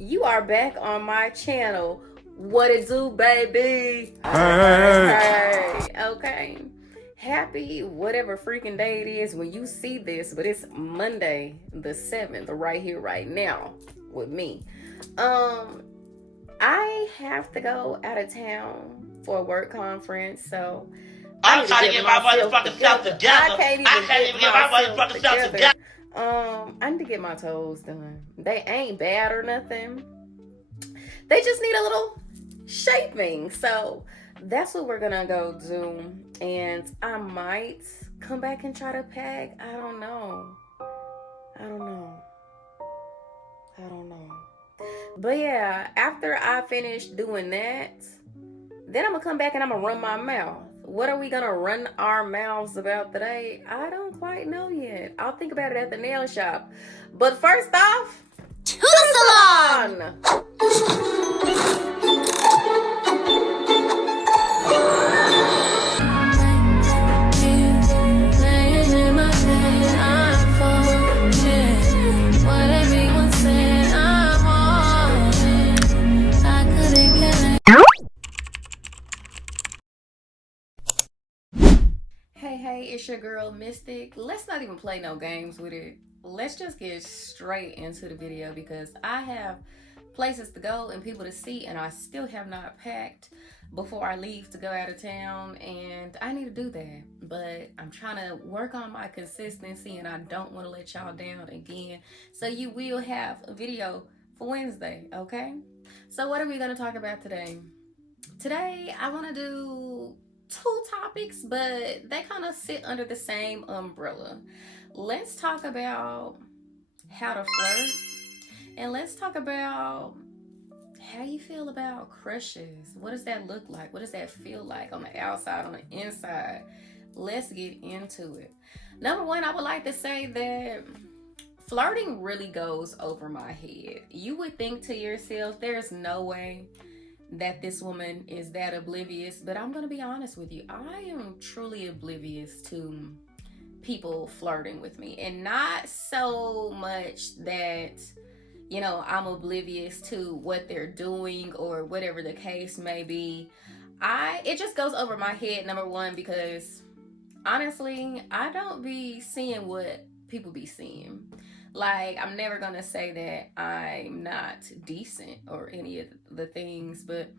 You are back on my channel. What it do, baby? Hey. Okay. Happy whatever freaking day it is when you see this, but it's Monday the 7th, right here, right now, with me. I have to go out of town for a work conference, so I I'm need to trying to get get my myself motherfucking self together. I together. can't I even can't get even get my myself motherfucking self together. together. I need to get my toes done. They ain't bad or nothing. They just need a little shaping. So that's what we're gonna go do. And I might come back and try to pack. I don't know. I don't know. I don't know. But yeah, after I finish doing that, then I'm gonna come back and I'm gonna run my mouth. What are we gonna run our mouths about today? I don't quite know yet. I'll think about it at the nail shop. But first off, to the salon! Hey, it's your girl Mystic. Let's not even play no games with it. Let's just get straight into the video because I have places to go and people to see, and I still have not packed before I leave to go out of town, and I need to do that. But I'm trying to work on my consistency, and I don't want to let y'all down again. So you will have a video for Wednesday, okay? So what are we going to talk about today? Today, I want to do two topics, but they kind of sit under the same umbrella. Let's talk about how to flirt, and let's talk about how you feel about crushes. What does that look like? What does that feel like on the outside, on the inside? Let's get into it. Number one, I would like to say that flirting really goes over my head. You would think to yourself, there's no way that this woman is that oblivious, but I'm gonna be honest with you. I am truly oblivious to people flirting with me, and not so much that I'm oblivious to what they're doing or whatever the case may be. It just goes over my head, number one, because honestly, I don't be seeing what people be seeing. Like, I'm never gonna say that I'm not decent or any of the things, but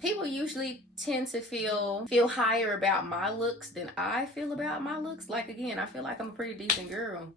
people usually tend to feel higher about my looks than I feel about my looks. Like, again, I feel like I'm a pretty decent girl.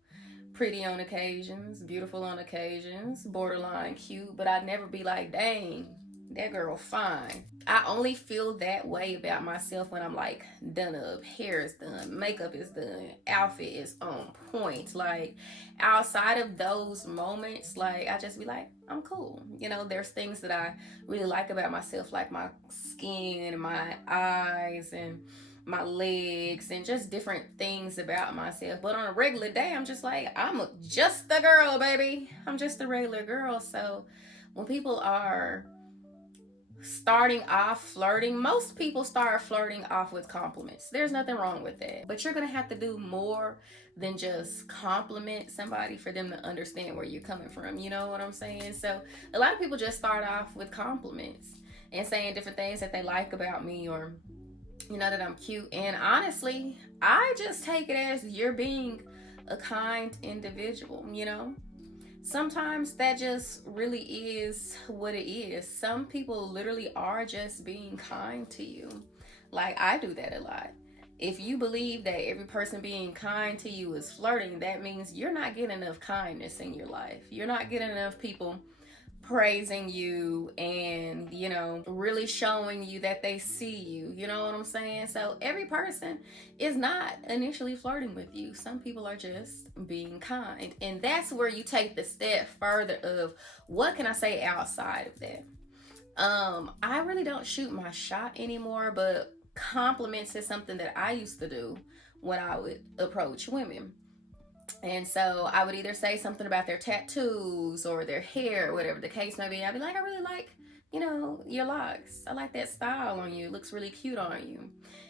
Pretty on occasions, beautiful on occasions, borderline cute, but I'd never be like, dang, that girl fine. I only feel that way about myself when I'm like done up, hair is done, makeup is done, outfit is on point. Like, outside of those moments, like, I just be like, I'm cool. There's things that I really like about myself, like my skin and my eyes and my legs and just different things about myself. But on a regular day, I'm just like, just a girl, baby. I'm just a regular girl. So when people are starting off flirting, most people start flirting off with compliments. There's nothing wrong with that, but you're gonna have to do more than just compliment somebody for them to understand where you're coming from. You know what I'm saying? So a lot of people just start off with compliments and saying different things that they like about me, or that I'm cute. And honestly, I just take it as you're being a kind individual. Sometimes that just really is what it is. Some people literally are just being kind to you. Like, I do that a lot. If you believe that every person being kind to you is flirting, that means you're not getting enough kindness in your life. You're not getting enough people praising you and really showing you that they see you. You know what I'm saying? So every person is not initially flirting with you. Some people are just being kind, and that's where you take the step further of what can I say outside of that. I really don't shoot my shot anymore, but compliments is something that I used to do when I would approach women. And so I would either say something about their tattoos or their hair, whatever the case may be. I'd be like, I really like, your locks. I like that style on you. It looks really cute on you.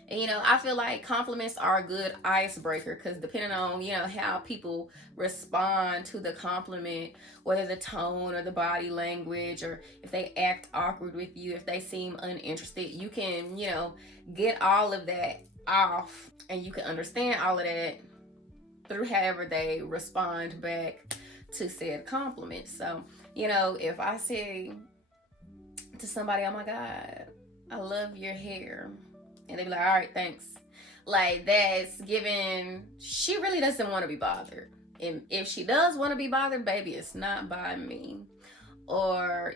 And, I feel like compliments are a good icebreaker because depending on, how people respond to the compliment, whether the tone or the body language, or if they act awkward with you, if they seem uninterested, you can, get all of that off and you can understand all of that through however they respond back to said compliment. So, if I say to somebody, oh my God, I love your hair, and they be like, all right, thanks. Like, that's given, she really doesn't want to be bothered. And if she does want to be bothered, baby, it's not by me. Or,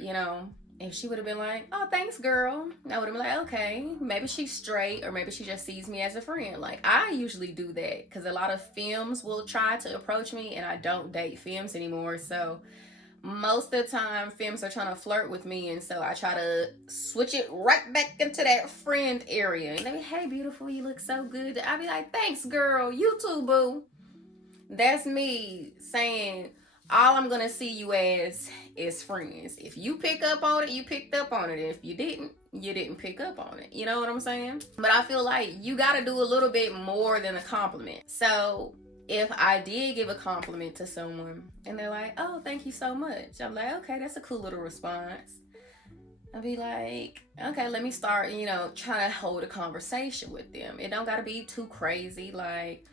if she would have been like, oh, thanks, girl, I would have been like, okay, maybe she's straight, or maybe she just sees me as a friend. Like, I usually do that because a lot of femmes will try to approach me, and I don't date femmes anymore. So most of the time, femmes are trying to flirt with me, and so I try to switch it right back into that friend area. And they be, hey, beautiful, you look so good. I be like, thanks, girl, you too, boo. That's me saying, all I'm gonna see you as is friends. If you pick up on it, you picked up on it. If you didn't, you didn't pick up on it. You know what I'm saying? But I feel like you gotta do a little bit more than a compliment. So if I did give a compliment to someone and they're like, oh, thank you so much, I'm like, okay, that's a cool little response. I'll be like, okay, let me start, trying to hold a conversation with them. It don't gotta be too crazy. Like,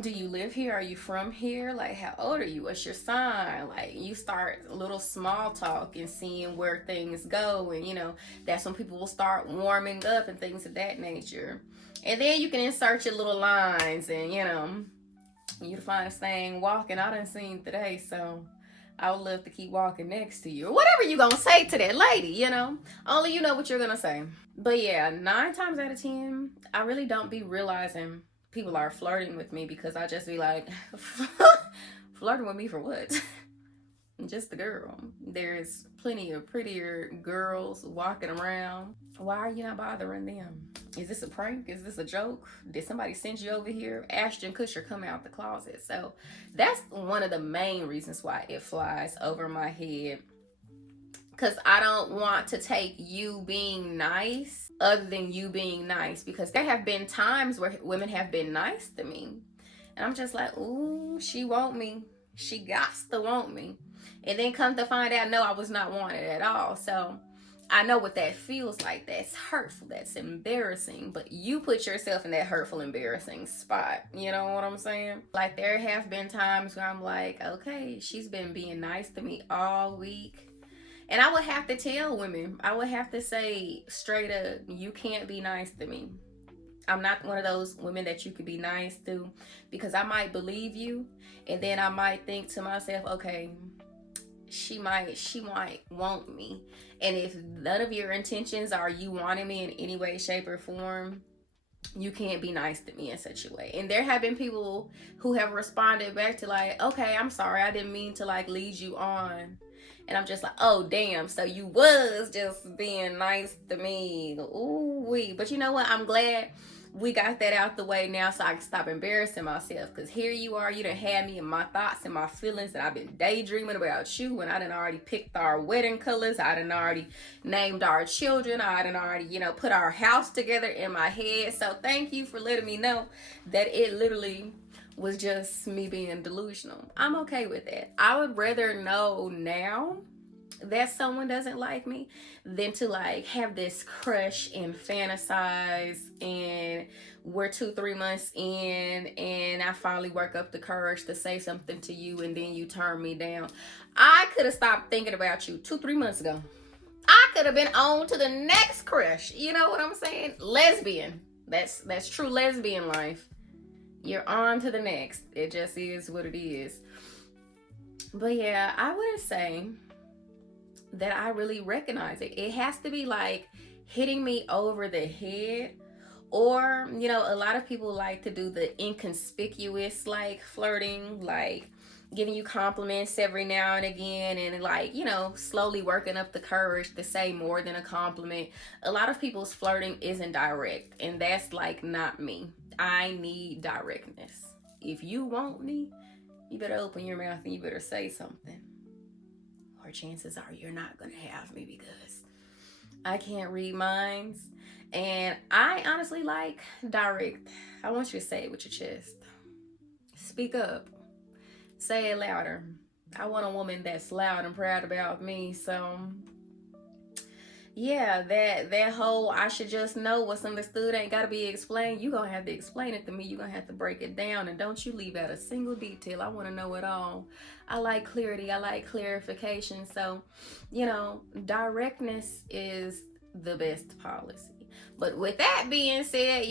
do you live here? Are you from here? Like, how old are you? What's your sign? Like, you start a little small talk and seeing where things go. And, that's when people will start warming up and things of that nature. And then you can insert your little lines and, you'd find saying walking I done seen today. So I would love to keep walking next to you. Or whatever you gonna say to that lady, Only you know what you're gonna say. But yeah, 9 times out of 10, I really don't be realizing people are flirting with me because I just be like, flirting with me for what? I'm just a girl. There's plenty of prettier girls walking around. Why are you not bothering them? Is this a prank? Is this a joke? Did somebody send you over here? Ashton Kutcher come out the closet. So that's one of the main reasons why it flies over my head. Because I don't want to take you being nice other than you being nice. Because there have been times where women have been nice to me. And I'm just like, ooh, she want me. She gots to want me. And then come to find out, no, I was not wanted at all. So I know what that feels like. That's hurtful. That's embarrassing. But you put yourself in that hurtful, embarrassing spot. You know what I'm saying? Like, there have been times where I'm like, okay, she's been being nice to me all week. And I would have to tell women, I would have to say straight up, you can't be nice to me. I'm not one of those women that you could be nice to, because I might believe you. And then I might think to myself, okay, she might want me. And if none of your intentions are you wanting me in any way, shape, or form, you can't be nice to me in such a way. And there have been people who have responded back to like, okay, I'm sorry, I didn't mean to like lead you on. And I'm just like, oh, damn, so you was just being nice to me. Ooh wee. But you know what? I'm glad we got that out the way now so I can stop embarrassing myself. Because here you are, you done had me in my thoughts and my feelings, and I've been daydreaming about you, and I done already picked our wedding colors. I done already named our children. I done already, put our house together in my head. So thank you for letting me know that it literally was just me being delusional. I'm okay with that. I would rather know now that someone doesn't like me than to like have this crush and fantasize, and we're 2-3 months in and I finally work up the courage to say something to you and then you turn me down. I could have stopped thinking about you 2-3 months ago. I could have been on to the next crush. You know what I'm saying? Lesbian. That's true lesbian life. You're on to the next. It just is what it is. But yeah, I wouldn't say that I really recognize it. It has to be like hitting me over the head, or a lot of people like to do the inconspicuous like flirting, like giving you compliments every now and again, and like slowly working up the courage to say more than a compliment. A lot of people's flirting isn't direct, and that's like not me. I need directness. If you want me, you better open your mouth and you better say something. Or chances are you're not going to have me because I can't read minds. And I honestly like direct. I want you to say it with your chest. Speak up. Say it louder. I want a woman that's loud and proud about me. So yeah, that whole I should just know what's understood ain't gotta be explained. You gonna have to explain it to me. You gonna have to break it down, and don't you leave out a single detail. I want to know it all. I like clarity. I like clarification. So, directness is the best policy. But with that being said,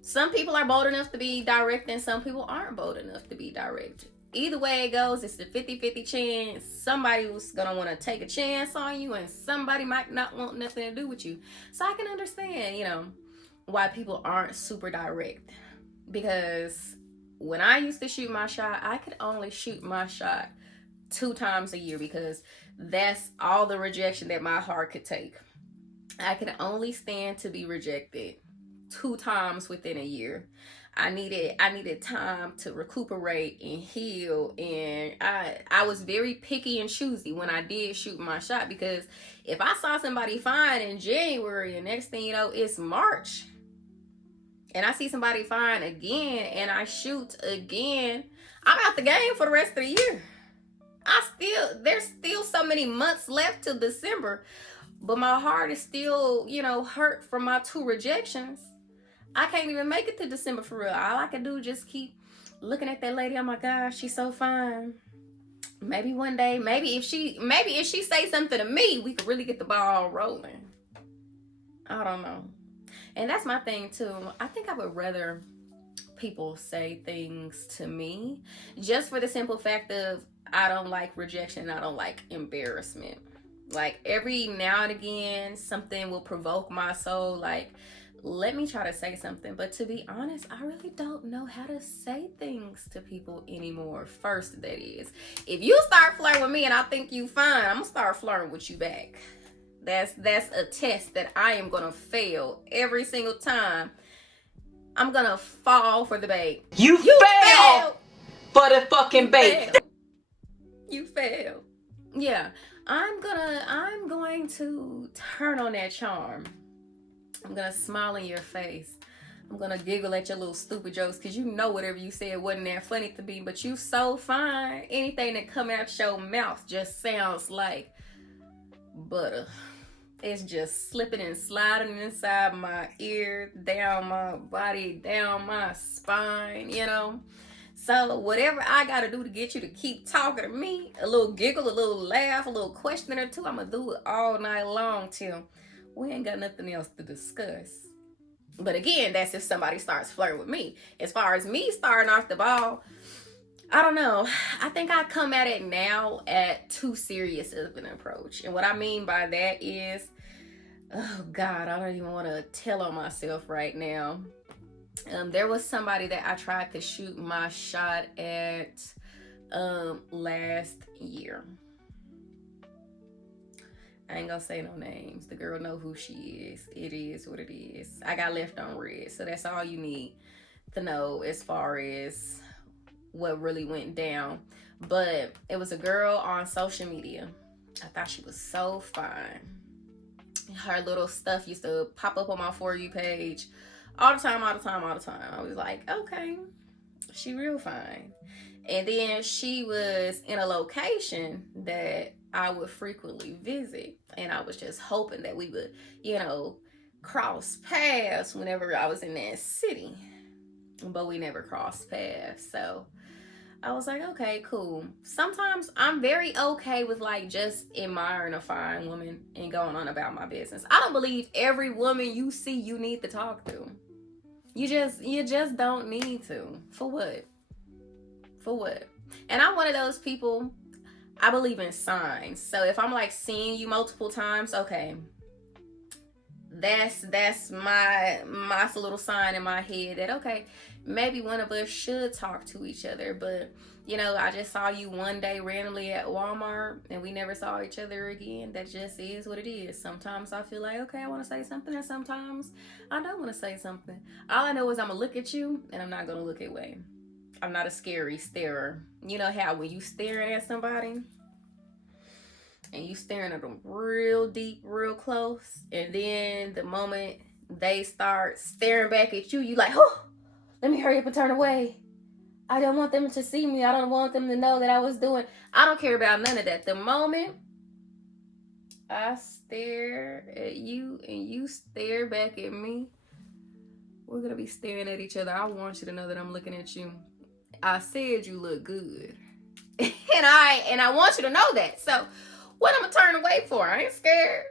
some people are bold enough to be direct and some people aren't bold enough to be direct. Either way it goes, it's a 50-50 chance. Somebody was going to want to take a chance on you and somebody might not want nothing to do with you. So I can understand, why people aren't super direct. Because when I used to shoot my shot, I could only shoot my shot 2 times a year because that's all the rejection that my heart could take. I could only stand to be rejected 2 times within a year. I needed time to recuperate and heal, and I was very picky and choosy when I did shoot my shot, because if I saw somebody fine in January and next thing you know it's March and I see somebody fine again and I shoot again, I'm out the game for the rest of the year. There's still so many months left till December, but my heart is still, hurt from my 2 rejections. I can't even make it to December for real. All I can do is just keep looking at that lady. Oh my gosh, she's so fine. Maybe one day, maybe if she say something to me, we could really get the ball rolling. I don't know. And that's my thing too. I think I would rather people say things to me just for the simple fact of I don't like rejection and I don't like embarrassment. Like every now and again, something will provoke my soul. Like, let me try to say something. But to be honest, I really don't know how to say things to people anymore. First, that is. If you start flirting with me and I think you fine, I'm going to start flirting with you back. That's a test that I am going to fail every single time. I'm going to fall for the bait. You failed for the fucking bait. You failed. Yeah. I'm going to turn on that charm. I'm going to smile in your face. I'm going to giggle at your little stupid jokes because whatever you said wasn't that funny to me, but you so fine. Anything that come out your mouth just sounds like butter. It's just slipping and sliding inside my ear, down my body, down my spine, So whatever I got to do to get you to keep talking to me, a little giggle, a little laugh, a little question or two, I'm going to do it all night long till we ain't got nothing else to discuss. But again, that's if somebody starts flirting with me. As far as me starting off the ball, I don't know. I think I come at it now at too serious of an approach. And what I mean by that is, oh God, I don't even want to tell on myself right now. There was somebody that I tried to shoot my shot at last year. I ain't gonna say no names. The girl know who she is. It is what it is. I got left on red. So that's all you need to know as far as what really went down. But it was a girl on social media. I thought she was so fine. Her little stuff used to pop up on my For You page all the time. I was like, okay, she real fine. And then she was in a location that I would frequently visit, and I was just hoping that we would, cross paths whenever I was in that city, but we never crossed paths. So I was like, okay, cool. Sometimes I'm very okay with just admiring a fine woman and going on about my business. I don't believe every woman you see you need to talk to. You just don't need to. For what? And I'm one of those people, I believe in signs. So if I'm seeing you multiple times, okay, that's my little sign in my head that, okay, maybe one of us should talk to each other. But I just saw you one day randomly at Walmart and we never saw each other again. That just is what it is. Sometimes I feel like, okay, I want to say something, and sometimes I don't want to say something. All I know is I'm gonna look at you and I'm not gonna look away. I'm not a scary starer. You know how when you staring at somebody and you staring at them real deep, real close, and then the moment they start staring back at you, you like, oh, let me hurry up and turn away. I don't want them to see me. I don't want them to know that I was doing. I don't care about none of that. The moment I stare at you and you stare back at me, we're going to be staring at each other. I want you to know that I'm looking at you. I said you look good. and I want you to know that. So what I'm going to turn away for? I ain't scared.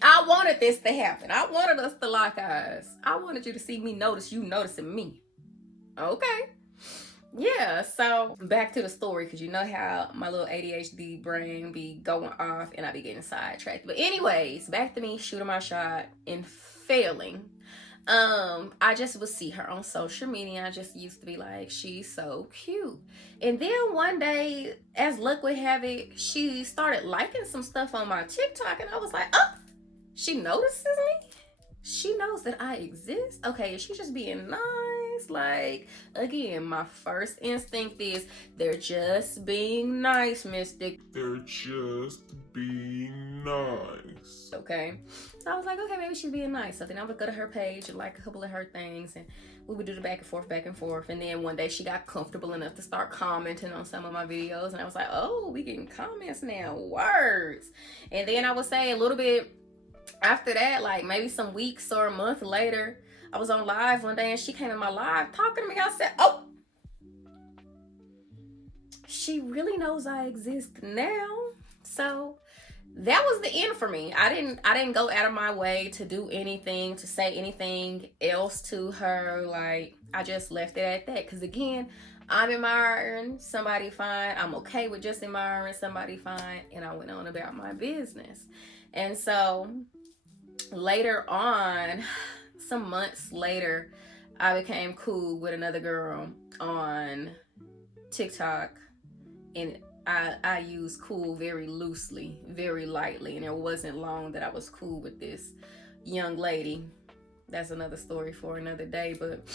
I wanted this to happen. I wanted us to lock eyes. I wanted you to see me notice you noticing me. Okay. Yeah, so back to the story, because you know how my little ADHD brain be going off and I be getting sidetracked. But anyways, back to me shooting my shot and failing. I just would see her on social media. I just used to be like, she's so cute. And then one day, as luck would have it, she started liking some stuff on my TikTok, and I was like, oh, she notices me? She knows that I exist? Okay, is she just being nice? Like, again, my first instinct is they're just being nice, Mystic. They're just being nice. Okay, so I was like, okay, maybe she's being nice. So then I would go to her page and like a couple of her things, and we would do the back and forth. And then one day she got comfortable enough to start commenting on some of my videos, and I was like, oh, we getting comments now, words. And then I would say a little bit after that, like maybe some weeks or a month later, I was on live one day and she came in my live talking to me. I said, oh, she really knows I exist now. So that was the end for me. I didn't go out of my way to do anything, to say anything else to her. Like, I just left it at that. Because again, I'm admiring somebody fine. I'm okay with just admiring somebody fine. And I went on about my business. And so later on, some months later, I became cool with another girl on TikTok, and I use cool very loosely, very lightly, and it wasn't long that I was cool with this young lady. That's another story for another day, but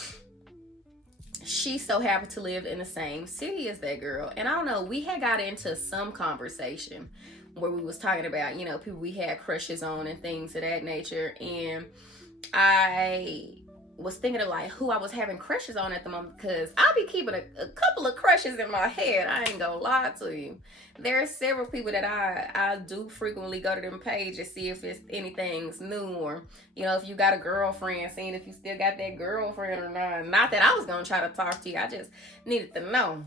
she so happened to live in the same city as that girl, and I don't know, we had got into some conversation where we was talking about, you know, people we had crushes on and things of that nature, and I was thinking of like who I was having crushes on at the moment, because I be keeping a couple of crushes in my head. I ain't gonna lie to you. There are several people that I do frequently go to them pages, see if it's anything's new, or, you know, if you got a girlfriend, seeing if you still got that girlfriend or not. Not that I was gonna try to talk to you. I just needed to know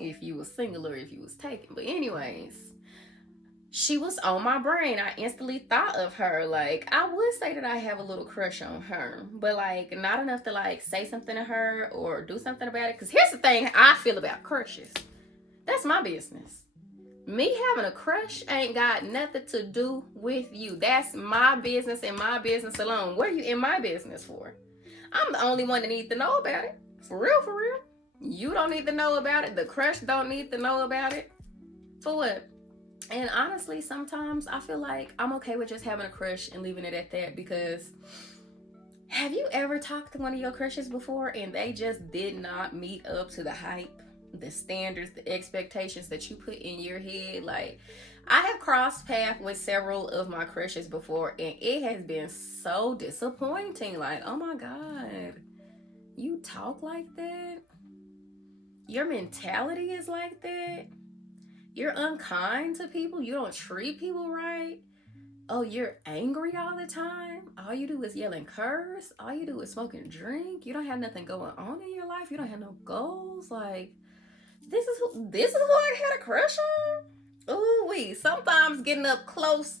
if you was single or if you was taken. But anyways, she was on my brain. I instantly thought of her. Like, I would say that I have a little crush on her, but like not enough to like say something to her or do something about it. Because here's the thing I feel about crushes. That's my business. Me having a crush ain't got nothing to do with you. That's my business and my business alone. What are you in my business for? I'm the only one that needs to know about it. For real, for real. You don't need to know about it. The crush don't need to know about it. For what? And honestly, sometimes I feel like I'm okay with just having a crush and leaving it at that, because have you ever talked to one of your crushes before and they just did not meet up to the hype, the standards, the expectations that you put in your head? Like, I have crossed paths with several of my crushes before, and it has been so disappointing. Like, oh my God, you talk like that? Your mentality is like that? You're unkind to people. You don't treat people right. Oh, you're angry all the time. All you do is yell and curse. All you do is smoke and drink. You don't have nothing going on in your life. You don't have no goals. Like, this is who I had a crush on? Ooh wee. Sometimes getting up close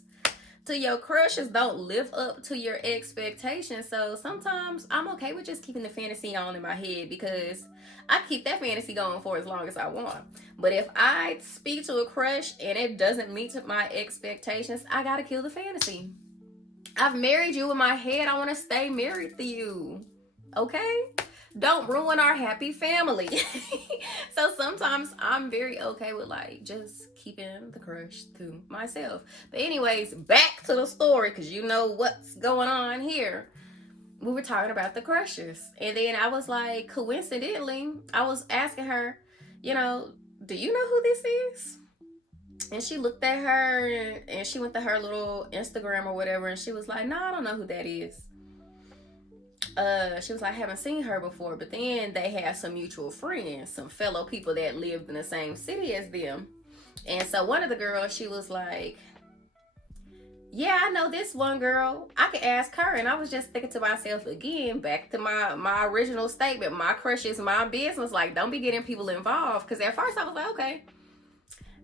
to your crushes don't live up to your expectations. So sometimes I'm okay with just keeping the fantasy on in my head, because I keep that fantasy going for as long as I want. But if I speak to a crush and it doesn't meet my expectations, I gotta kill the fantasy. I've married you in my head. I want to stay married to you. Okay? Don't ruin our happy family. So sometimes I'm very okay with like just keeping the crush to myself. But anyways, back to the story, because you know what's going on here. we were talking about the crushes. And then I was like, coincidentally, I was asking her, you know, do you know who this is? And she looked at her and she went to her little Instagram or whatever, and she was like, no, I don't know who that is. She was like, I haven't seen her before. But then they had some mutual friends, some fellow people that lived in the same city as them. And so one of the girls, she was like, yeah, I know this one girl. I could ask her. And I was just thinking to myself again, back to my original statement, my crush is my business. Like, don't be getting people involved. Because at first I was like, okay,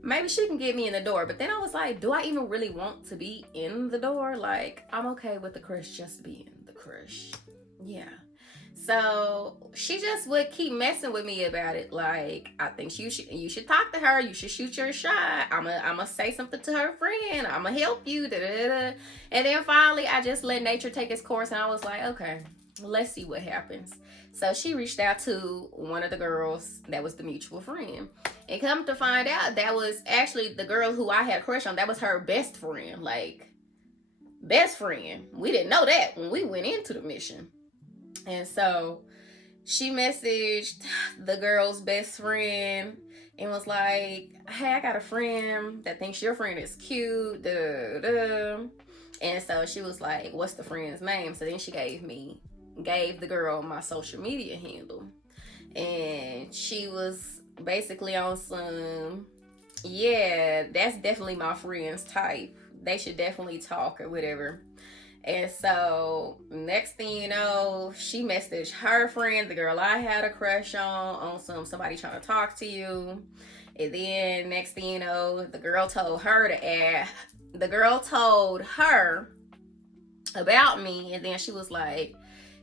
maybe she can get me in the door. But then I was like, do I even really want to be in the door? Like, I'm okay with the crush just being the crush. Yeah. So she just would keep messing with me about it. Like, I think you should talk to her. You should shoot your shot. I'ma say something to her friend. I'ma help you. Da, da, da. And then finally, I just let nature take its course, and I was like, okay, let's see what happens. So she reached out to one of the girls that was the mutual friend, and come to find out, that was actually the girl who I had a crush on. That was her best friend, like best friend. We didn't know that when we went into the mission. And so she messaged the girl's best friend and was like, hey, I got a friend that thinks your friend is cute. Duh, duh. And so she was like, what's the friend's name? So then she gave the girl my social media handle. And she was basically on some, yeah, that's definitely my friend's type. They should definitely talk or whatever. And so next thing you know, she messaged her friend, the girl I had a crush on somebody trying to talk to you. And then next thing you know, the girl told her about me. And then she was like,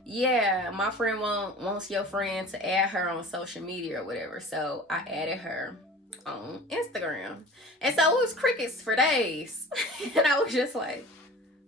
yeah, my friend wants your friend to add her on social media or whatever. So I added her on Instagram. And so it was crickets for days. And I was just like,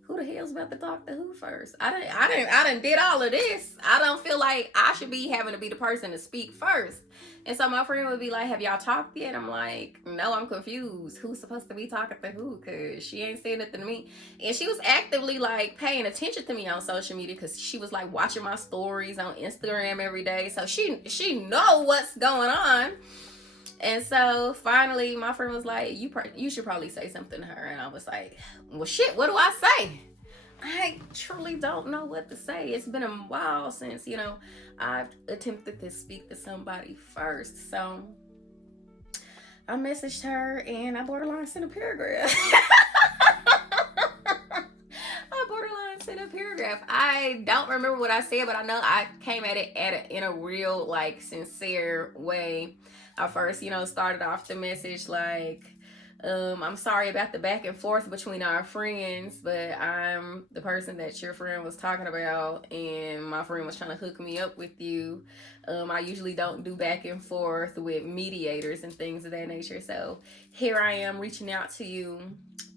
who the hell's about to talk to who first? I didn't did all of this. I don't feel like I should be having to be the person to speak first. And so my friend would be like, have y'all talked yet? I'm like, no, I'm confused. Who's supposed to be talking to who? Because she ain't saying nothing to me. And she was actively like paying attention to me on social media, because she was like watching my stories on Instagram every day. So she know what's going on. And so finally my friend was like, you should probably say something to her. And I was like, well, shit, what do I say? I truly don't know what to say. It's been a while since, you know, I've attempted to speak to somebody first. So I messaged her and I borderline sent a paragraph. I don't remember what I said, but I know I came at it in a real, like, sincere way. I first, you know, started off the message like, I'm sorry about the back and forth between our friends, but I'm the person that your friend was talking about, and my friend was trying to hook me up with you. I usually don't do back and forth with mediators and things of that nature. So here I am reaching out to you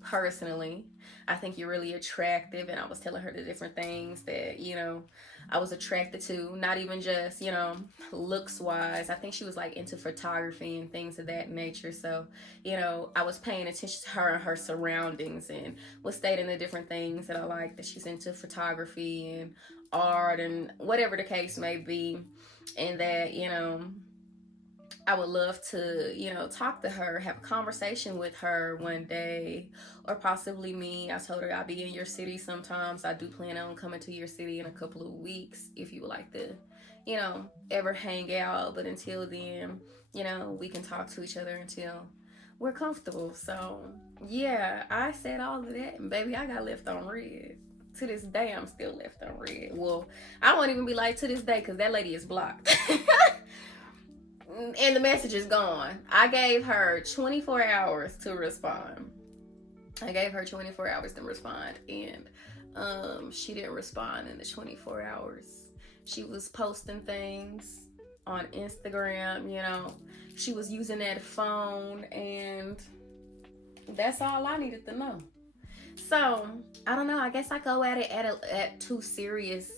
personally. I think you're really attractive. And I was telling her the different things that, you know, I was attracted to, not even just, you know, looks wise. I think she was like into photography and things of that nature. So, you know, I was paying attention to her and her surroundings, and was stating the different things that I like, that she's into photography and art and whatever the case may be. And that, you know, I would love to, you know, talk to her, have a conversation with her one day, or possibly me. I told her I'll be in your city sometimes. I do plan on coming to your city in a couple of weeks if you would like to, you know, ever hang out. But until then, you know, we can talk to each other until we're comfortable. So, yeah, I said all of that, and baby, I got left on red. To this day, I'm still left on red. Well, I won't even be like to this day, because that lady is blocked. And the message is gone. I gave her 24 hours to respond. And she didn't respond in the 24 hours. She was posting things on Instagram, you know. She was using that phone, and that's all I needed to know. So, I don't know. I guess I go at it at too serious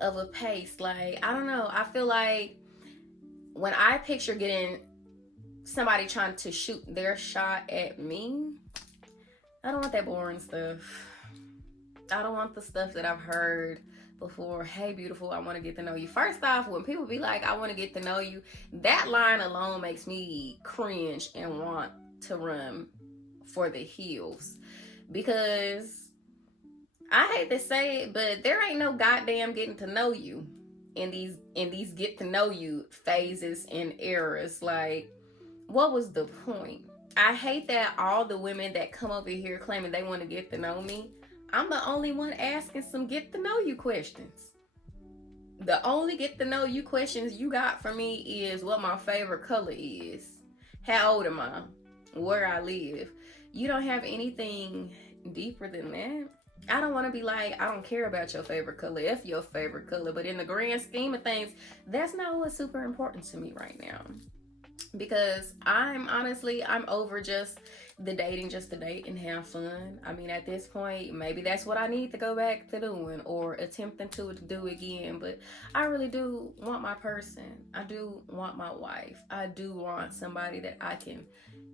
of a pace. Like, I don't know. I feel like when I picture getting somebody trying to shoot their shot at me, I don't want that boring stuff. I don't want the stuff that I've heard before, hey, beautiful, I want to get to know you. First off, when people be like, I want to get to know you, that line alone makes me cringe and want to run for the hills. Because I hate to say it, but there ain't no goddamn getting to know you in these get to know you phases and eras. Like, what was the point? I hate that all the women that come over here claiming they want to get to know me, I'm the only one asking some get to know you questions. The only get to know you questions you got for me is what my favorite color is, how old am I, where I live. You don't have anything deeper than that. I don't want to be like, I don't care about your favorite color, if your favorite color, but in the grand scheme of things, that's not what's super important to me right now. Because I'm over just the dating just to date and have fun. I mean, at this point, maybe that's what I need to go back to doing or attempting to do again. But I really do want my person. I do want my wife. I do want somebody that I can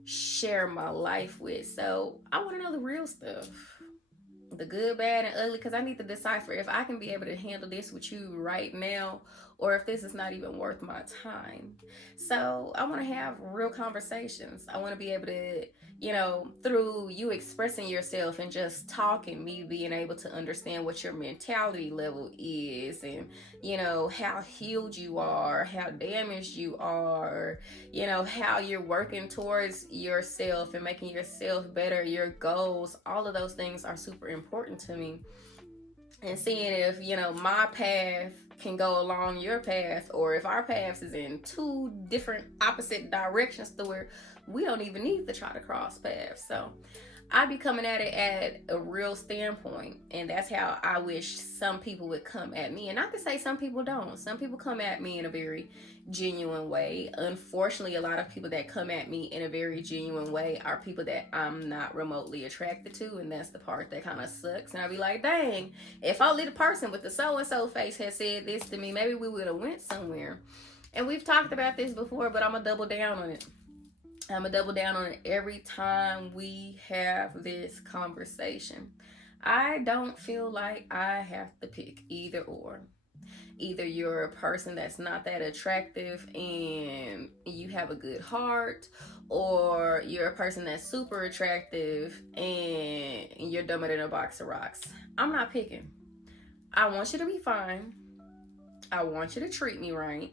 share my life with. So I want to know the real stuff. The good, bad, and ugly, because I need to decipher if I can be able to handle this with you right now or if this is not even worth my time. So I want to have real conversations. I want to be able to, through you expressing yourself and just talking, me being able to understand what your mentality level is and, how healed you are, how damaged you are, how you're working towards yourself and making yourself better, your goals. All of those things are super important to me. And seeing if, my path can go along your path, or if our paths is in two different opposite directions to where we don't even need to try to cross paths. So I be coming at it at a real standpoint, and that's how I wish some people would come at me. And not to say some people don't. Some people come at me in a very genuine way. Unfortunately, a lot of people that come at me in a very genuine way are people that I'm not remotely attracted to, and that's the part that kind of sucks. And I be like, dang, if only the person with the so-and-so face had said this to me, maybe we would have went somewhere. And we've talked about this before, but I'm gonna double down on it. I'm gonna double down on it every time we have this conversation. I don't feel like I have to pick either or. Either you're a person that's not that attractive and you have a good heart, or you're a person that's super attractive and you're dumber than a box of rocks. I'm not picking. I want you to be fine. I want you to treat me right.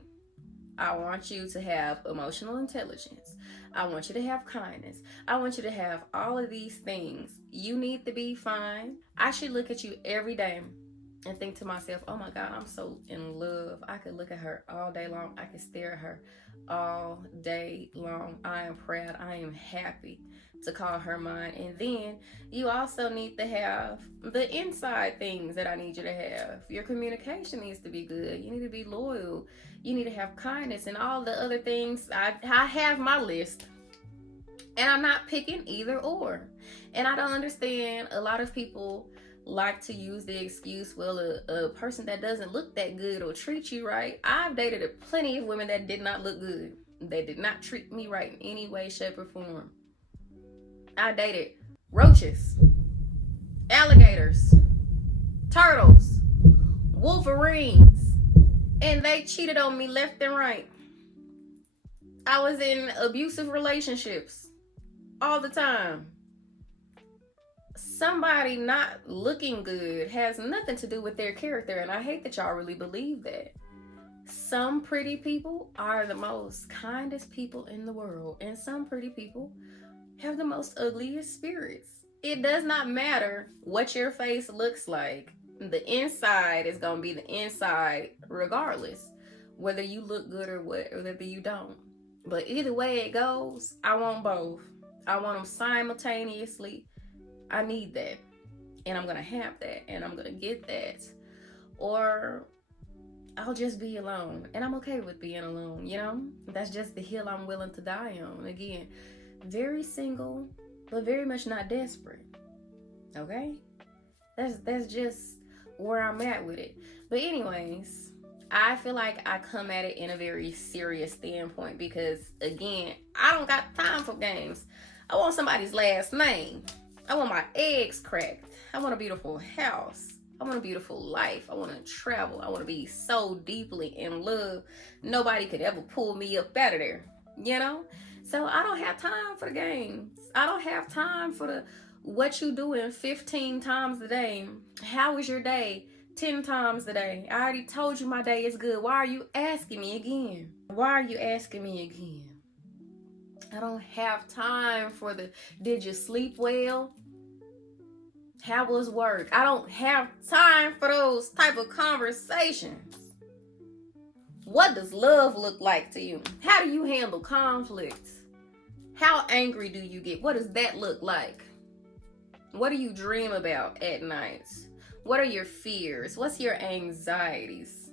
I want you to have emotional intelligence. I want you to have kindness. I want you to have all of these things. You need to be fine. I should look at you every day and think to myself, oh my God, I'm so in love. I could look at her all day long. I could stare at her all day long. I am proud. I am happy to call her mine. And then you also need to have the inside things that I need you to have. Your communication needs to be good. You need to be loyal. You need to have kindness and all the other things. I have my list. And I'm not picking either or. And I don't understand, a lot of people like to use the excuse, well, a person that doesn't look that good or treat you right. I've dated plenty of women that did not look good. They did not treat me right in any way, shape, or form. I dated roaches, alligators, turtles, wolverines, and they cheated on me left and right. I was in abusive relationships all the time. Somebody not looking good has nothing to do with their character, and I hate that y'all really believe that. Some pretty people are the most kindest people in the world, and some pretty people have the most ugliest spirits. It does not matter what your face looks like. The inside is going to be the inside regardless, whether you look good or whether you don't. But either way it goes, I want both. I want them simultaneously. I need that, and I'm going to have that, and I'm going to get that, or I'll just be alone, and I'm okay with being alone, That's just the hill I'm willing to die on. Again, very single, but very much not desperate, okay? That's just where I'm at with it. But anyways, I feel like I come at it in a very serious standpoint because, again, I don't got time for games. I want somebody's last name. I want my eggs cracked. I want a beautiful house. I want a beautiful life. I want to travel. I want to be so deeply in love. Nobody could ever pull me up out of there, you know? So I don't have time for the games. I don't have time for the what you doing 15 times a day. How was your day 10 times a day? I already told you my day is good. Why are you asking me again? Why are you asking me again? I don't have time for the did you sleep well? How was work? I don't have time for those type of conversations. What does love look like to you? How do you handle conflict? How angry do you get? What does that look like? What do you dream about at night? What are your fears? What's your anxieties?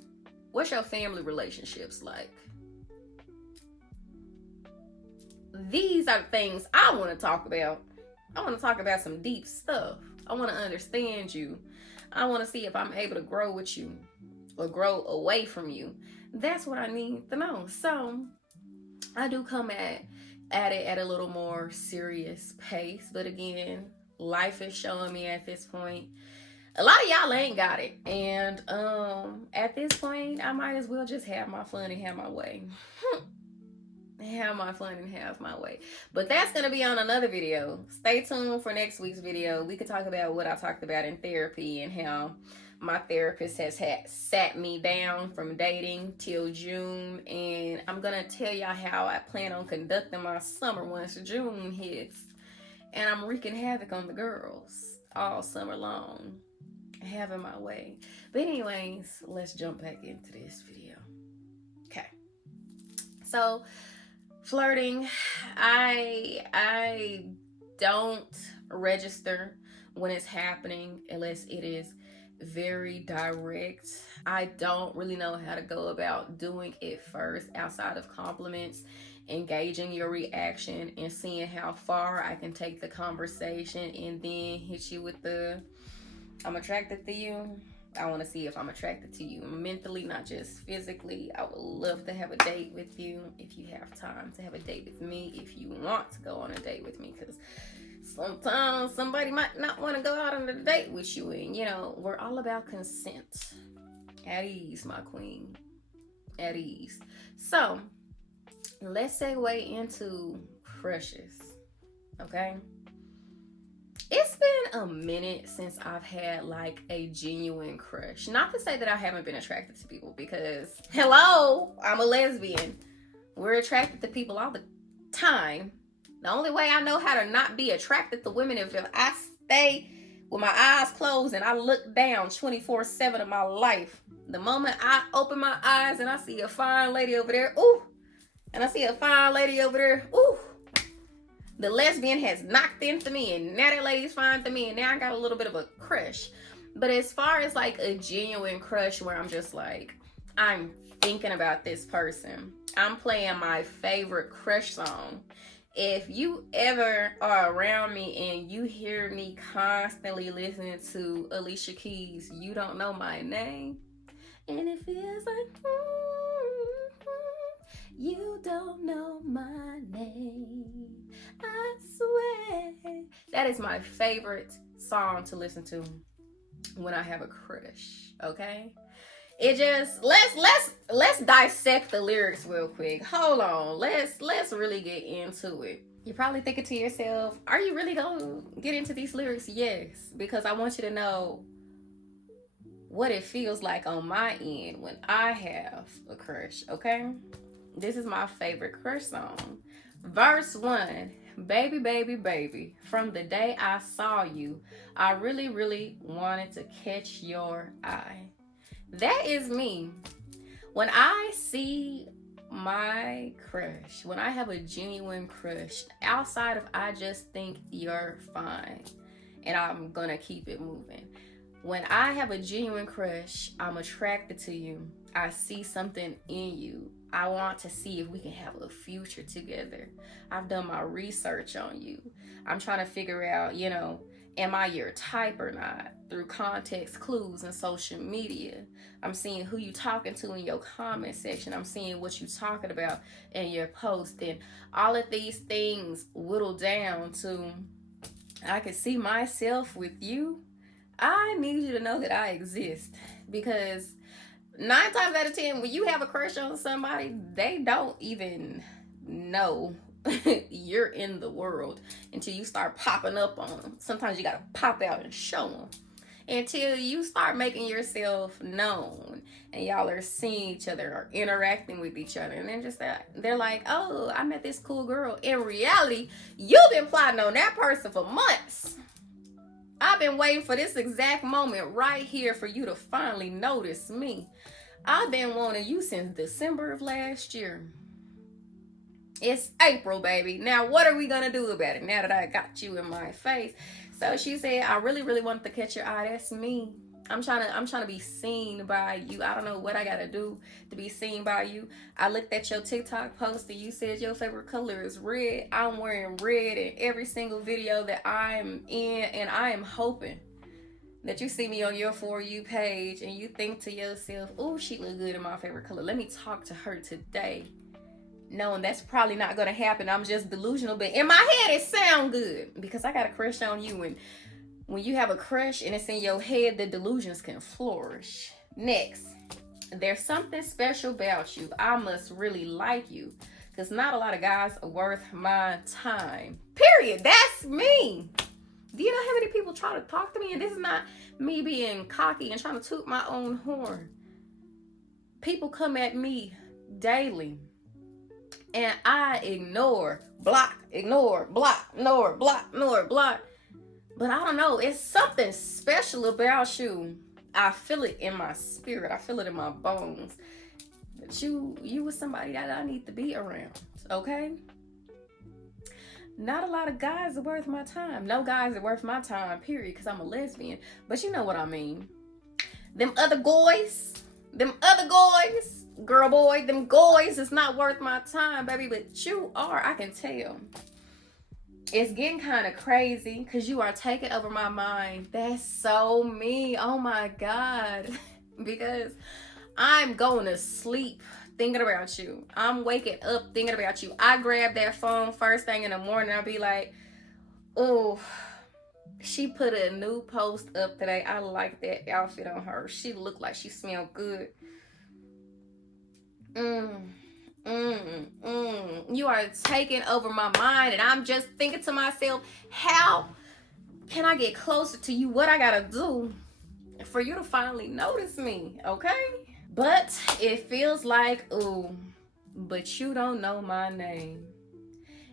What's your family relationships like? These are the things I want to talk about. I want to talk about some deep stuff. I want to understand you. I want to see if I'm able to grow with you or grow away from you. That's what I need to know. So I do come at it at a little more serious pace. But again, life is showing me at this point, a lot of y'all ain't got it. And at this point, I might as well just have my fun and have my way. Have my fun and have my way. But that's going to be on another video. Stay tuned for next week's video. We could talk about what I talked about in therapy and how my therapist has sat me down from dating till June. And I'm going to tell y'all how I plan on conducting my summer once June hits. And I'm wreaking havoc on the girls all summer long. Having my way. But anyways, let's jump back into this video. Okay. So flirting, I don't register when it's happening unless it is very direct. I don't really know how to go about doing it first outside of compliments, engaging your reaction and seeing how far I can take the conversation, and then hit you with the I'm attracted to you. I want to see if I'm attracted to you mentally, not just physically. I would love to have a date with you if you have time to have a date with me, if you want to go on a date with me, because sometimes somebody might not want to go out on a date with you. And, you know, we're all about consent. At ease, my queen. At ease. So, let's segue into crushes. Okay? It's been a minute since I've had like a genuine crush. Not to say that I haven't been attracted to people, because hello, I'm a lesbian. We're attracted to people all the time. The only way I know how to not be attracted to women is if I stay with my eyes closed and I look down 24/7 of my life. The moment I open my eyes and I see a fine lady over there, ooh, and I see a fine lady over there, ooh, the lesbian has knocked into me, and now that lady's fine to me, and now I got a little bit of a crush. But as far as like a genuine crush where I'm just like, I'm thinking about this person, I'm playing my favorite crush song. If you ever are around me and you hear me constantly listening to Alicia Keys, You Don't Know My Name, and it feels like you don't know my name, I swear. That is my favorite song to listen to when I have a crush, okay? It just, let's dissect the lyrics real quick. Hold on, let's really get into it. You're probably thinking to yourself, are you really gonna get into these lyrics? Yes, because I want you to know what it feels like on my end when I have a crush, okay? This is my favorite crush song. Verse 1, baby, baby, baby, from the day I saw you, I really, really wanted to catch your eye. That is me. When I see my crush, when I have a genuine crush, outside of I just think you're fine and I'm gonna keep it moving. When I have a genuine crush, I'm attracted to you. I see something in you. I want to see if we can have a future together. I've done my research on you. I'm trying to figure out, you know, am I your type or not? Through context clues and social media. I'm seeing who you talking to in your comment section. I'm seeing what you talking about in your post. And all of these things whittle down to, I can see myself with you. I need you to know that I exist, because 9 times out of 10, when you have a crush on somebody, they don't even know you're in the world until you start popping up on them. Sometimes you gotta pop out and show them until you start making yourself known, and y'all are seeing each other or interacting with each other, and then just they're like, oh, I met this cool girl. In reality, you've been plotting on that person for months. I've been waiting for this exact moment right here for you to finally notice me. I've been wanting you since December of last year. It's April, baby. Now, what are we going to do about it now that I got you in my face? So she said, I really, really wanted to catch your eye. That's me. I'm trying to be seen by you. I don't know what I got to do to be seen by you. I looked at your TikTok post and you said your favorite color is red. I'm wearing red in every single video that I'm in, and I am hoping that you see me on your For You page and you think to yourself, oh, she look good in my favorite color. Let me talk to her today. Knowing that's probably not going to happen. I'm just delusional, but in my head it sound good because I got a crush on you, and when you have a crush and it's in your head, the delusions can flourish. Next, there's something special about you. I must really like you, because not a lot of guys are worth my time. Period. That's me. Do you know how many people try to talk to me? And this is not me being cocky and trying to toot my own horn. People come at me daily, and I ignore, block, ignore, block, ignore, block, ignore, block. But I don't know. It's something special about you. I feel it in my spirit. I feel it in my bones. But you was somebody that I need to be around. Okay? Not a lot of guys are worth my time. No guys are worth my time, period, because I'm a lesbian. But you know what I mean. Them other guys, girl, boy, them guys is not worth my time, baby. But you are, I can tell. It's getting kind of crazy because you are taking over my mind. That's so me. Oh my God. Because I'm going to sleep thinking about you. I'm waking up thinking about you. I grab that phone first thing in the morning. I'll be like, oh, she put a new post up today. I like that outfit on her. She looked like she smelled good. You are taking over my mind, and I'm just thinking to myself, how can I get closer to you? What I gotta do for you to finally notice me, okay? But it feels like, ooh, but you don't know my name.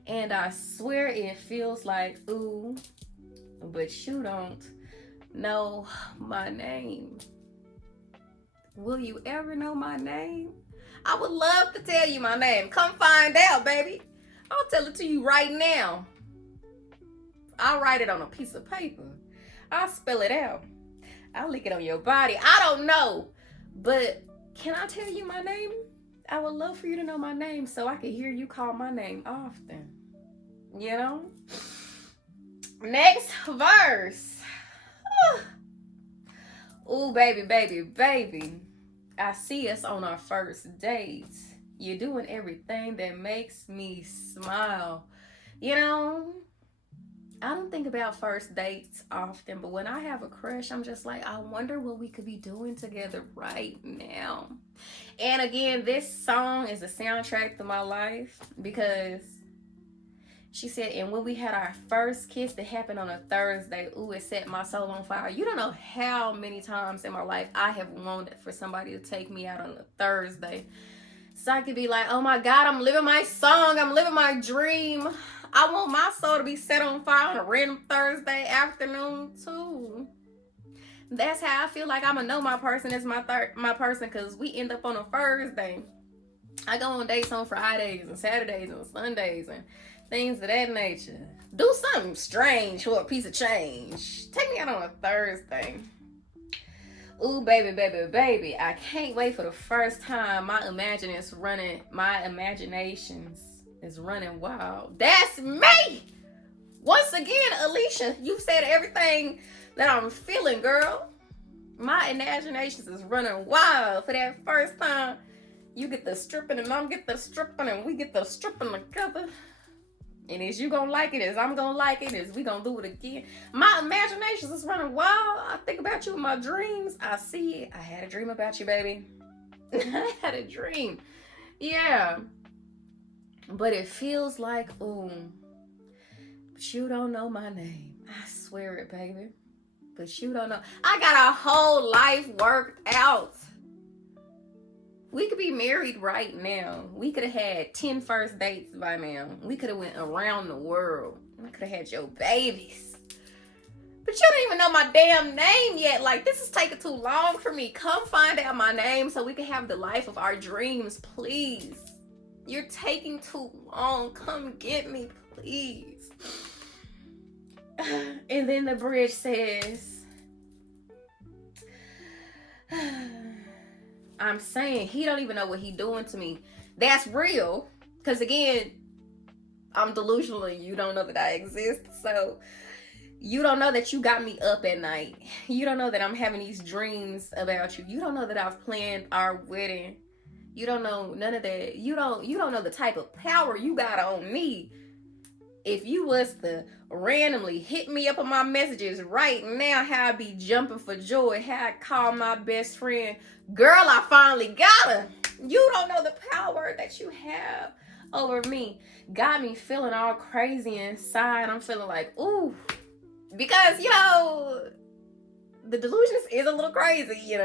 And I swear it feels like, ooh, but you don't know my name. Will you ever know my name? I would love to tell you my name. Come find out, baby. I'll tell it to you right now. I'll write it on a piece of paper. I'll spell it out. I'll lick it on your body. I don't know. But can I tell you my name? I would love for you to know my name so I can hear you call my name often. You know? Next verse. Ooh, baby, baby, baby. I see us on our first dates. You're doing everything that makes me smile. You know, I don't think about first dates often, but when I have a crush, I'm just like, I wonder what we could be doing together right now. And again, this song is the soundtrack to my life because she said, and when we had our first kiss that happened on a Thursday, ooh, it set my soul on fire. You don't know how many times in my life I have wanted for somebody to take me out on a Thursday. So I could be like, oh my God, I'm living my song. I'm living my dream. I want my soul to be set on fire on a random Thursday afternoon too. That's how I feel like I'm going to know my person is my person, because we end up on a Thursday. I go on dates on Fridays and Saturdays and Sundays and things of that nature. Do something strange for a piece of change. Take me out on a Thursday. Ooh, baby, baby, baby. I can't wait for the first time my imaginations is running wild. That's me! Once again, Alicia, you said everything that I'm feeling, girl. My imaginations is running wild for that first time. You get the stripping and I get the stripping and we get the stripping together. And is you gonna like it, as I'm gonna like it, as we gonna do it again. My imagination is running wild. I think about you in my dreams. I see it. I had a dream about you, baby. I had a dream. Yeah. But it feels like, ooh, but you don't know my name. I swear it, baby. But you don't know. I got a whole life worked out. We could be married right now. We could have had 10 first dates by now. We could have went around the world. I could have had your babies. But you don't even know my damn name yet. Like, this is taking too long for me. Come find out my name so we can have the life of our dreams, please. You're taking too long. Come get me, please. And then the bridge says, I'm saying he don't even know what he doing to me. That's real. Because again, I'm delusional and you don't know that I exist. So you don't know that you got me up at night. You don't know that I'm having these dreams about you. You don't know that I've planned our wedding. You don't know none of that. You don't know the type of power you got on me. If you was to randomly hit me up on my messages right now, how I be jumping for joy, how I call my best friend, girl, I finally got her. You don't know the power that you have over me. Got me feeling all crazy inside. I'm feeling like, ooh, because, the delusions is a little crazy,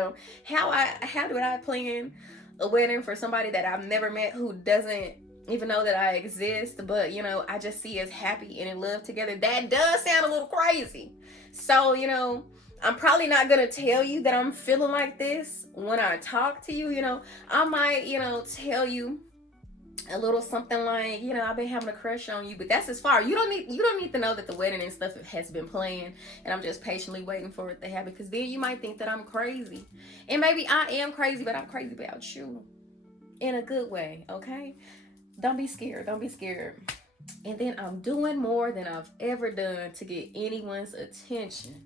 How do I plan a wedding for somebody that I've never met, who doesn't even know that I exist, but I just see us happy and in love together? That does sound a little crazy. So I'm probably not gonna tell you that I'm feeling like this when I talk to you. I might tell you a little something like, I've been having a crush on you, but that's as far. You don't need to know that the wedding and stuff has been planned and I'm just patiently waiting for it to happen, because then you might think that I'm crazy. And maybe I am crazy, but I'm crazy about you in a good way, okay? Don't be scared. Don't be scared. And then I'm doing more than I've ever done to get anyone's attention.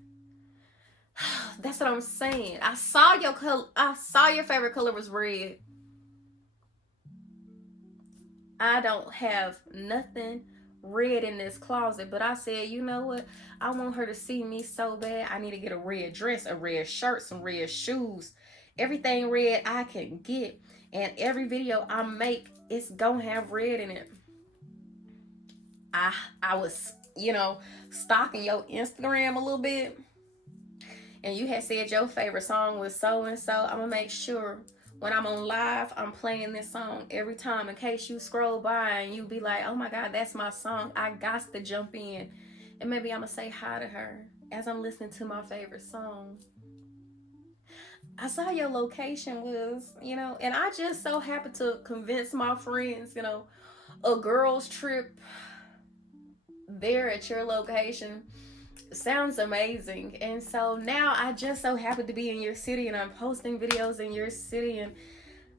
That's what I'm saying. I saw your color. I saw your favorite color was red. I don't have nothing red in this closet, but I said, you know what? I want her to see me so bad. I need to get a red dress, a red shirt, some red shoes, everything red I can get. And every video I make, it's gonna have red in it. I was, stalking your Instagram a little bit, and you had said your favorite song was so and so. I'm gonna make sure when I'm on live, I'm playing this song every time, in case you scroll by and you be like, oh my God, that's my song. I got to jump in, and maybe I'm gonna say hi to her as I'm listening to my favorite song. I saw your location was, and I just so happened to convince my friends, a girls trip there at your location sounds amazing. And so now I just so happen to be in your city, and I'm posting videos in your city, and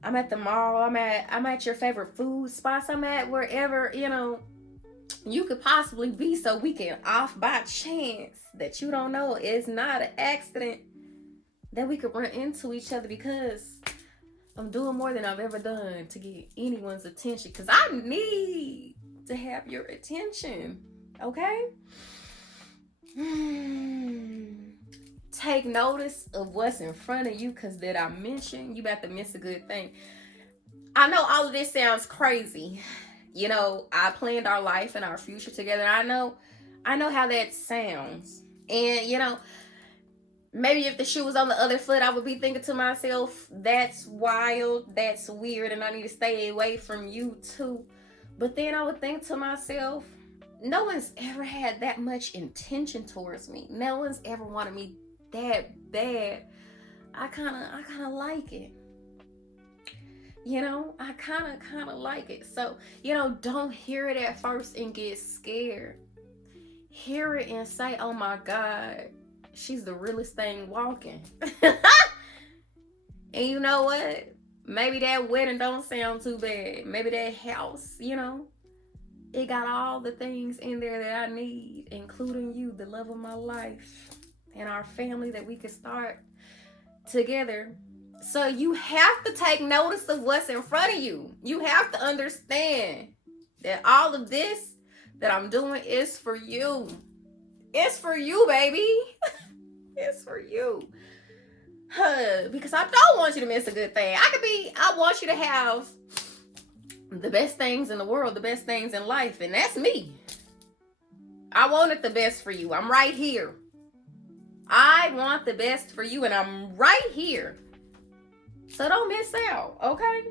I'm at the mall, I'm at your favorite food spots, I'm at wherever, you could possibly be, so we can, off by chance that you don't know, it's not an accident, that we could run into each other, because I'm doing more than I've ever done to get anyone's attention, because I need to have your attention, okay? Take notice of what's in front of you, because did I mention you about to miss a good thing? I know all of this sounds crazy. I planned our life and our future together. I know how that sounds. And, maybe if the shoe was on the other foot, I would be thinking to myself, that's wild, that's weird, and I need to stay away from you too. But then I would think to myself, no one's ever had that much intention towards me. No one's ever wanted me that bad. I kind of like it. I kind of like it. So, don't hear it at first and get scared. Hear it and say, oh my God, she's the realest thing walking. And you know what? Maybe that wedding don't sound too bad. Maybe that house, it got all the things in there that I need, including you, the love of my life, and our family that we could start together. So you have to take notice of what's in front of you. You have to understand that all of this that I'm doing is for you. It's for you, baby. It's for you. Because I don't want you to miss a good thing. I want you to have the best things in the world, the best things in life, and that's me. I wanted the best for you. I'm right here. I want the best for you, and I'm right here. So don't miss out, okay?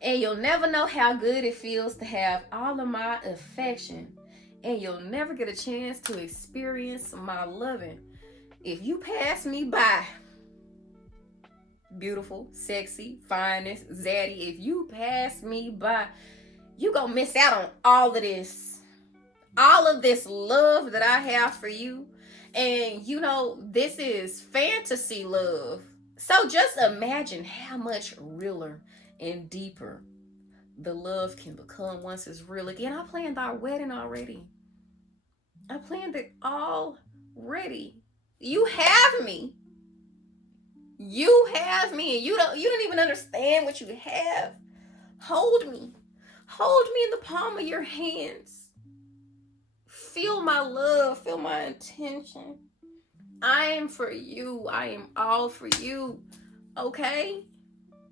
And you'll never know how good it feels to have all of my affection. And you'll never get a chance to experience my loving if you pass me by. Beautiful, sexy, finest, zaddy. If you pass me by, you gonna miss out on all of this. All of this love that I have for you. And you know, this is fantasy love. So just imagine how much realer and deeper the love can become once it's real again. I planned our wedding already. I planned it already. You have me. You have me, and you don't even understand what you have. Hold me. Hold me in the palm of your hands. Feel my love. Feel my attention. I am for you. I am all for you. Okay?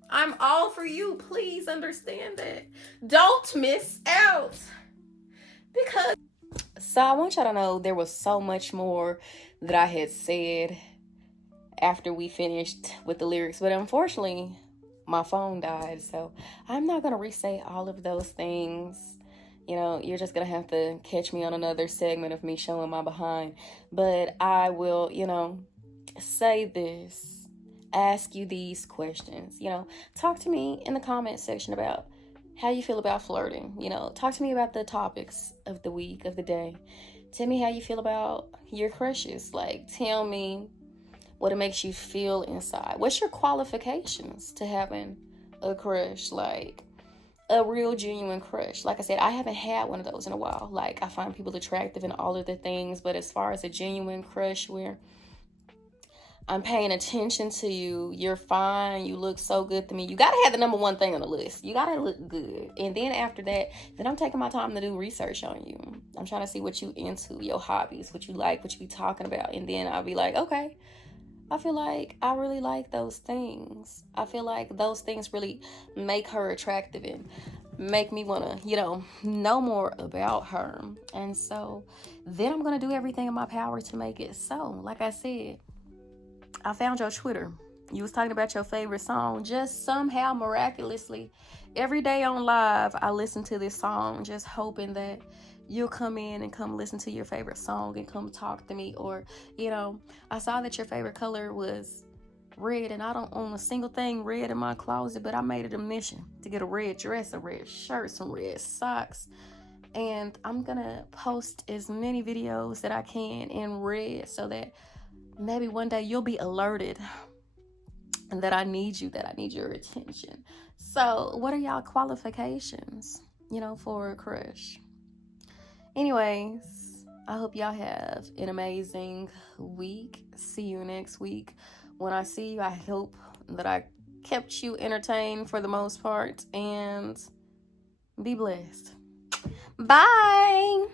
I'm all for you. Please understand that. Don't miss out. Because so I want y'all to know there was so much more that I had said after we finished with the lyrics, but unfortunately my phone died, so I'm not gonna re-say all of those things. You know, you're just gonna have to catch me on another segment of me showing my behind. But I will, you know, say this, ask you these questions. You know, talk to me in the comment section about how you feel about flirting. You know, talk to me about the topics of the week, of the day. Tell me how you feel about your crushes. Like, tell me what it makes you feel inside. What's your qualifications to having a crush? Like, a real genuine crush. Like I said, I haven't had one of those in a while. Like, I find people attractive and all of the things, but as far as a genuine crush where I'm paying attention to you, you're fine, you look so good to me. You gotta have the number one thing on the list. You gotta look good. And then after that, then I'm taking my time to do research on you. I'm trying to see what you into, your hobbies, what you like, what you be talking about. And then I'll be like, okay, I feel like I really like those things. I feel like those things really make her attractive and make me want to, you know more about her. And so then I'm going to do everything in my power to make it so. Like I said, I found your Twitter. You was talking about your favorite song. Just somehow, miraculously, every day on live, I listen to this song, just hoping that you'll come in and come listen to your favorite song and come talk to me. Or, you know, I saw that your favorite color was red, and I don't own a single thing red in my closet, but I made it a mission to get a red dress, a red shirt, some red socks. And I'm gonna post as many videos that I can in red so that maybe one day you'll be alerted and that I need you, that I need your attention. So what are y'all qualifications, you know, for a crush? Anyways, I hope y'all have an amazing week. See you next week. When I see you, I hope that I kept you entertained for the most part, and be blessed. Bye.